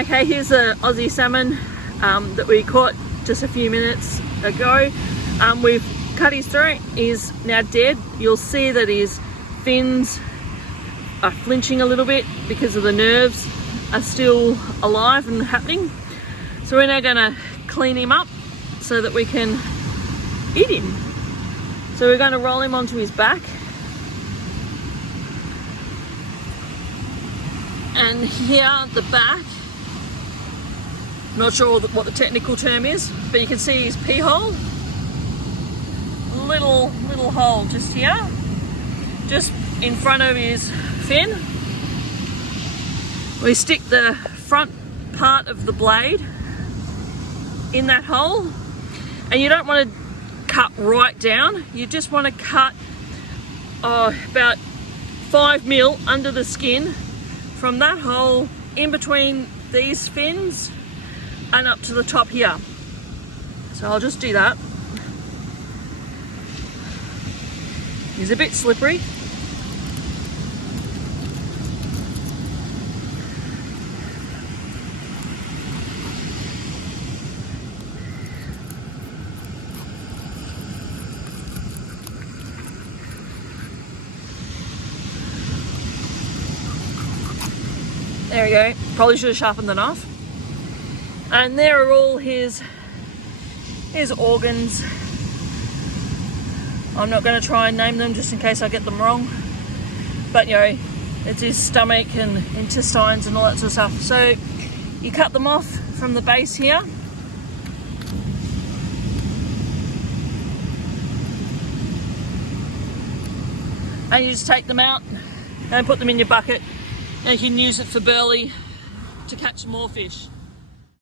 Okay, here's the Aussie salmon that we caught just a few minutes ago. We've cut his throat. He's now dead. You'll see that his fins are flinching a little bit because of the nerves are still alive and happening. So we're now going to clean him up so that we can eat him. So we're going to roll him onto his back. And here at the back, not sure what the technical term is, but you can see his pee hole. Little hole just here, just in front of his fin. We stick the front part of the blade in that hole, and you don't want to cut right down. You just want to cut about 5 mil under the skin from that hole in between these fins and up to the top here. So I'll just do that. He's a bit slippery. There we go. Probably should have sharpened the knife. And there are all his organs. I'm not going to try and name them just in case I get them wrong. But you know, it's his stomach and intestines and all that sort of stuff. So you cut them off from the base here. And you just take them out and put them in your bucket. And you can use it for burley to catch more fish.